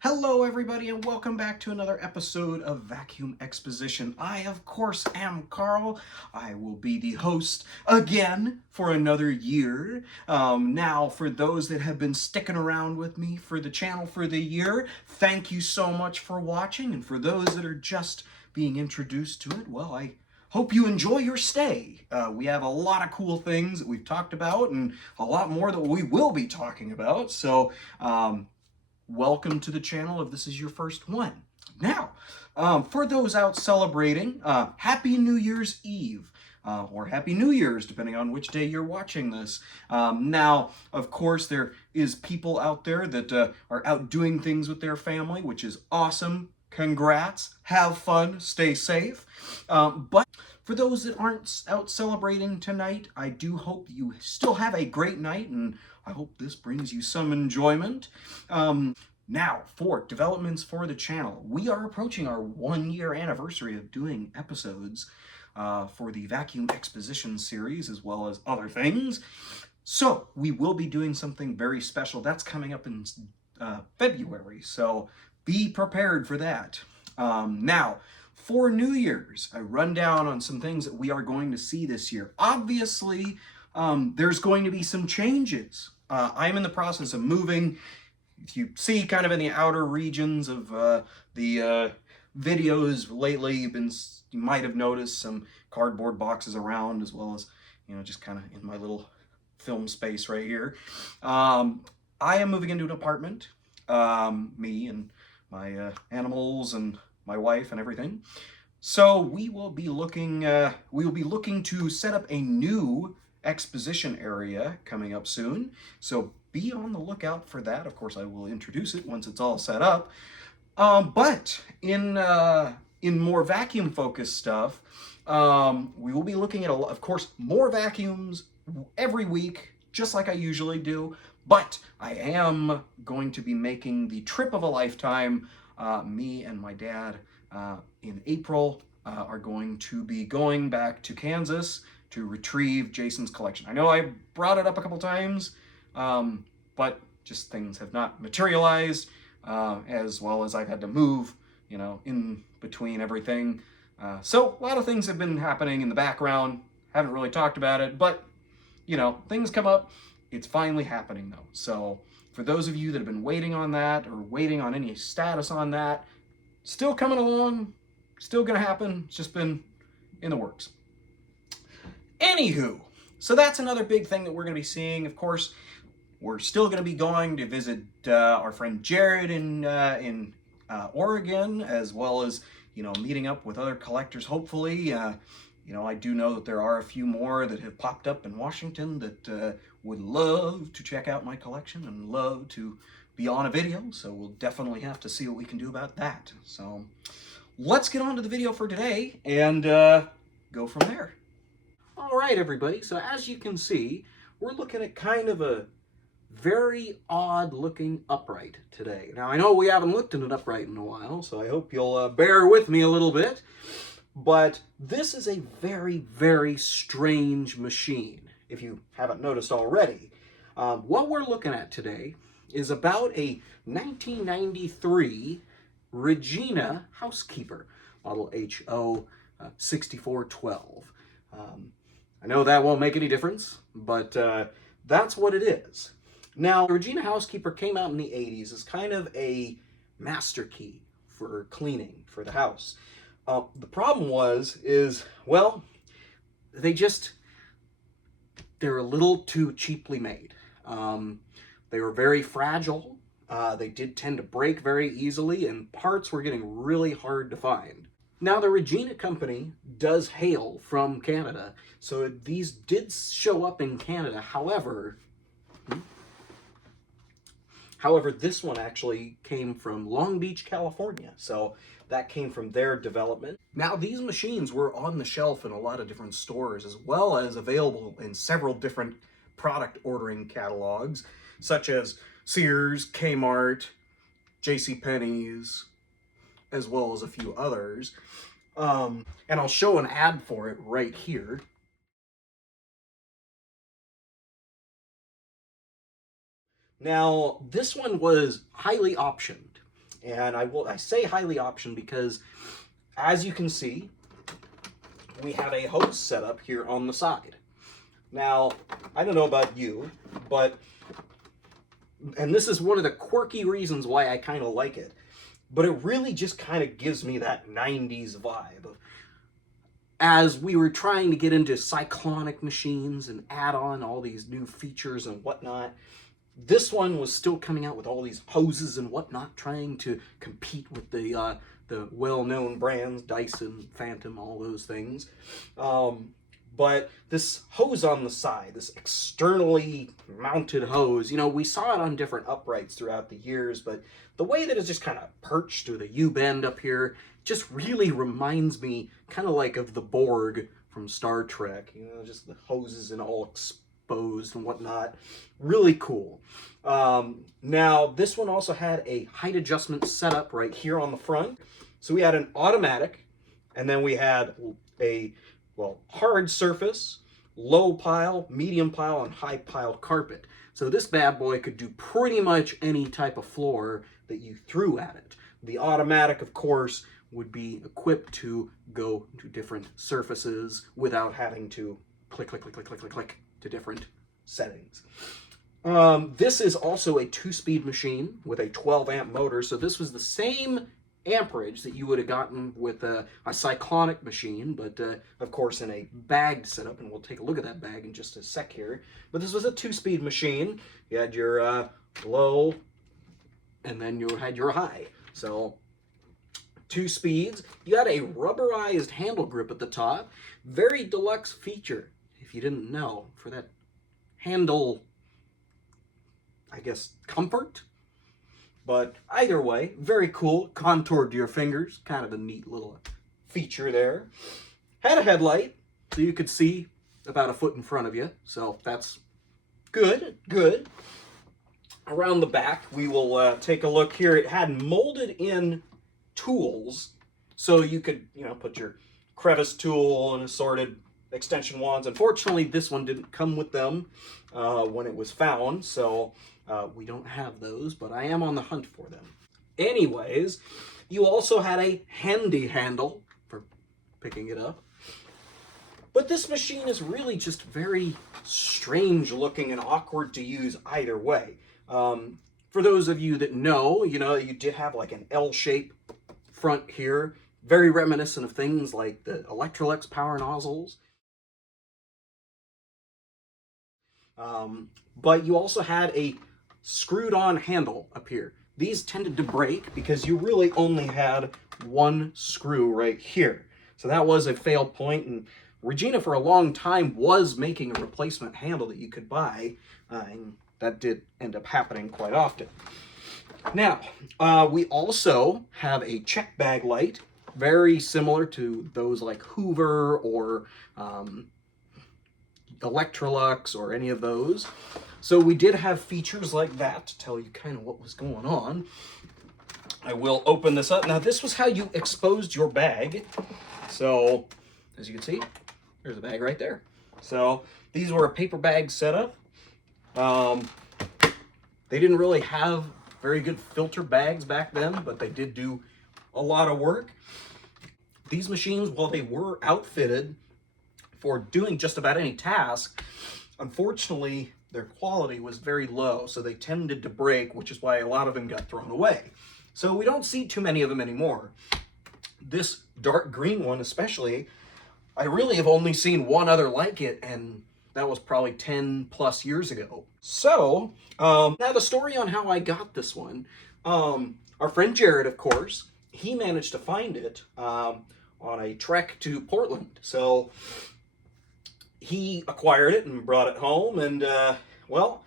Hello everybody and welcome back to another episode of Vacuum Exposition. I, of course, am Carl. I will be the host again for another year. Now, for those that have been sticking around with me for the channel for the year, thank you so much for watching. And for those that are just being introduced to it, well, I hope you enjoy your stay. We have a lot of cool things that we've talked about and a lot more that we will be talking about. So, welcome to the channel if this is your first one. Now, for those out celebrating, Happy New Year's Eve. Or Happy New Year's, depending on which day you're watching this. Now, of course, there is people out there that are out doing things with their family, which is awesome. Congrats. Have fun. Stay safe. But for those that aren't out celebrating tonight, I do hope you still have a great night, and I hope this brings you some enjoyment. Now, for developments for the channel, we are approaching our 1-year anniversary of doing episodes for the Vacuum Exposition series, as well as other things. So, we will be doing something very special. That's coming up in February, so be prepared for that. Now, for New Year's, a rundown on some things that we are going to see this year. Obviously, there's going to be some changes. I'm in the process of moving. If you see kind of in the outer regions of the videos lately, you might have noticed some cardboard boxes around, as well as, just kind of in my little film space right here. I am moving into an apartment, me and my animals and my wife and everything. So we will be looking to set up a new exposition area coming up soon. So be on the lookout for that. Of course, I will introduce it once it's all set up. But in more vacuum-focused stuff, we will be looking at, of course, more vacuums every week, just like I usually do. But I am going to be making the trip of a lifetime. Me and my dad in April are going to be going back to Kansas to retrieve Jason's collection. I know I brought it up a couple times, but just things have not materialized, as well as I've had to move, in between everything. So a lot of things have been happening in the background. Haven't really talked about it, but, things come up. It's finally happening, though. So for those of you that have been waiting on that or waiting on any status on that, still coming along, still going to happen. It's just been in the works. Anywho, so that's another big thing that we're going to be seeing. Of course, we're still going to be going to visit our friend Jared in Oregon, as well as, meeting up with other collectors, hopefully. I do know that there are a few more that have popped up in Washington that would love to check out my collection and love to be on a video, so we'll definitely have to see what we can do about that. So let's get on to the video for today and go from there. All right, everybody, so as you can see, we're looking at kind of a very odd looking upright today. Now, I know we haven't looked at an upright in a while, so I hope you'll bear with me a little bit, but this is a very, very strange machine, if you haven't noticed already. What we're looking at today is about a 1993 Regina Housekeeper, model HO 6412. I know that won't make any difference, but that's what it is. Now, the Regina Housekeeper came out in the 80s as kind of a master key for cleaning for the house. The problem well, they're a little too cheaply made. They were very fragile. They did tend to break very easily, and parts were getting really hard to find. Now, the Regina company does hail from Canada, so these did show up in Canada. However, this one actually came from Long Beach, California, so that came from their development. Now, these machines were on the shelf in a lot of different stores, as well as available in several different product ordering catalogs, such as Sears, Kmart, JCPenney's, as well as a few others. And I'll show an ad for it right here. Now, this one was highly optioned. And I say highly optioned because, as you can see, we have a hose set up here on the side. Now, I don't know about you, but, and this is one of the quirky reasons why I kind of like it, but it really just kind of gives me that 90s vibe. As we were trying to get into cyclonic machines and add on all these new features and whatnot, this one was still coming out with all these hoses and whatnot, trying to compete with the well-known brands, Dyson, Phantom, all those things. But this hose on the side, this externally mounted hose, you know, we saw it on different uprights throughout the years, but the way that it's just kind of perched with a U-bend up here just really reminds me kind of like of the Borg from Star Trek, you know, just the hoses and all exposed and whatnot. Really cool. Now, this one also had a height adjustment setup right here on the front. So we had an automatic, and then we had a, well, hard surface, low pile, medium pile, and high pile carpet. So this bad boy could do pretty much any type of floor that you threw at it. The automatic, of course, would be equipped to go to different surfaces without having to click, click, click, click, click, click, click to different settings. This is also a 2-speed machine with a 12 amp motor. So this was the same amperage that you would have gotten with a cyclonic machine, but of course in a bagged setup, and we'll take a look at that bag in just a sec here. But this was a 2-speed machine. You had your low, and then you had your high. So 2 speeds. You had a rubberized handle grip at the top. Very deluxe feature, if you didn't know, for that handle, I guess, comfort. But either way, very cool. Contoured to your fingers. Kind of a neat little feature there. Had a headlight, so you could see about a foot in front of you. So that's good, good. Around the back, we will take a look here. It had molded in tools, so you could, you know, put your crevice tool and assorted extension wands. Unfortunately, this one didn't come with them when it was found, so we don't have those, but I am on the hunt for them. Anyways, you also had a handy handle for picking it up. But this machine is really just very strange looking and awkward to use either way. For those of you that know, you know, you did have like an L-shape front here, very reminiscent of things like the Electrolux power nozzles. But you also had a screwed on handle up here. These tended to break because you really only had one screw right here. So that was a failed point, and Regina for a long time was making a replacement handle that you could buy, and that did end up happening quite often. Now, we also have a check bag light, very similar to those like Hoover or Electrolux or any of those. So we did have features like that to tell you kind of what was going on. I will open this up. Now, this was how you exposed your bag. So, as you can see, there's a bag right there. So, these were a paper bag setup. They didn't really have very good filter bags back then, but they did do a lot of work. These machines, while they were outfitted for doing just about any task, unfortunately, their quality was very low, so they tended to break, which is why a lot of them got thrown away. So we don't see too many of them anymore. This dark green one especially, I really have only seen one other like it, and that was probably 10 plus years ago. So, now the story on how I got this one, our friend Jared, of course, he managed to find it on a trek to Portland. So he acquired it and brought it home, and well,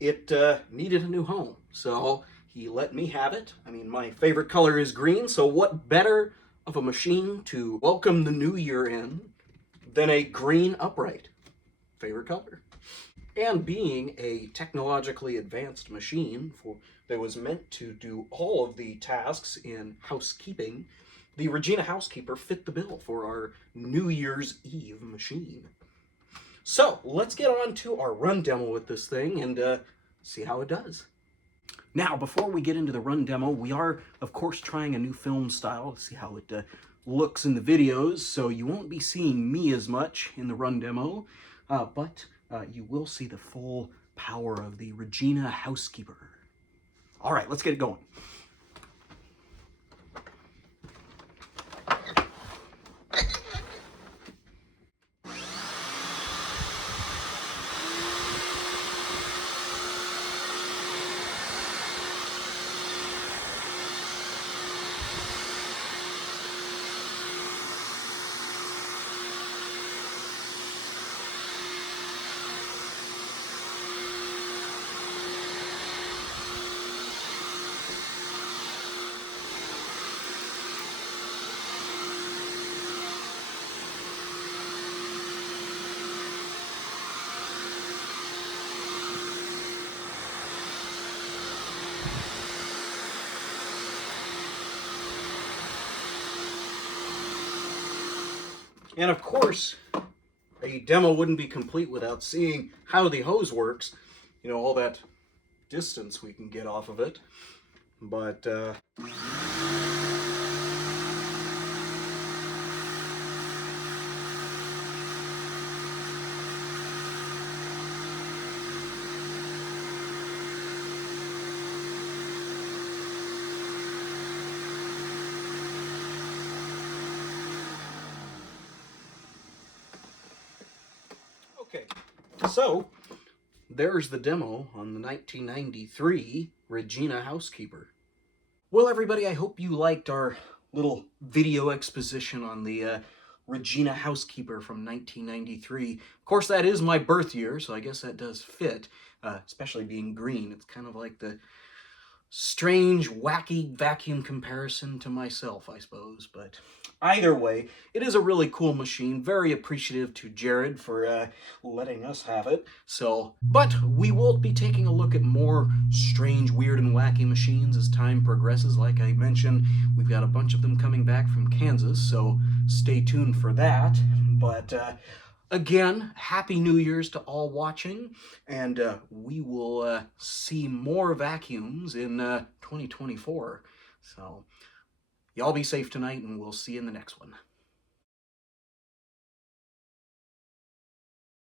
it needed a new home. So he let me have it. I mean, my favorite color is green, so what better of a machine to welcome the new year in than a green upright? Favorite color. And being a technologically advanced machine that was meant to do all of the tasks in housekeeping, the Regina Housekeeper fit the bill for our New Year's Eve machine. So let's get on to our run demo with this thing and see how it does. Now, before we get into the run demo, we are, of course, trying a new film style to see how it looks in the videos, so you won't be seeing me as much in the run demo, but you will see the full power of the Regina Housekeeper. All right, let's get it going. And of course, a demo wouldn't be complete without seeing how the hose works. You know, all that distance we can get off of it. But okay, so there's the demo on the 1993 Regina Housekeeper. Well, everybody, I hope you liked our little video exposition on the Regina Housekeeper from 1993. Of course, that is my birth year, so I guess that does fit, especially being green. It's kind of like the strange, wacky vacuum comparison to myself, I suppose. But either way, it is a really cool machine. Very appreciative to Jared for letting us have it. But we will be taking a look at more strange, weird, and wacky machines as time progresses. Like I mentioned, we've got a bunch of them coming back from Kansas, so stay tuned for that. But again, Happy New Year's to all watching, and we will see more vacuums in 2024. So, y'all be safe tonight, and we'll see you in the next one.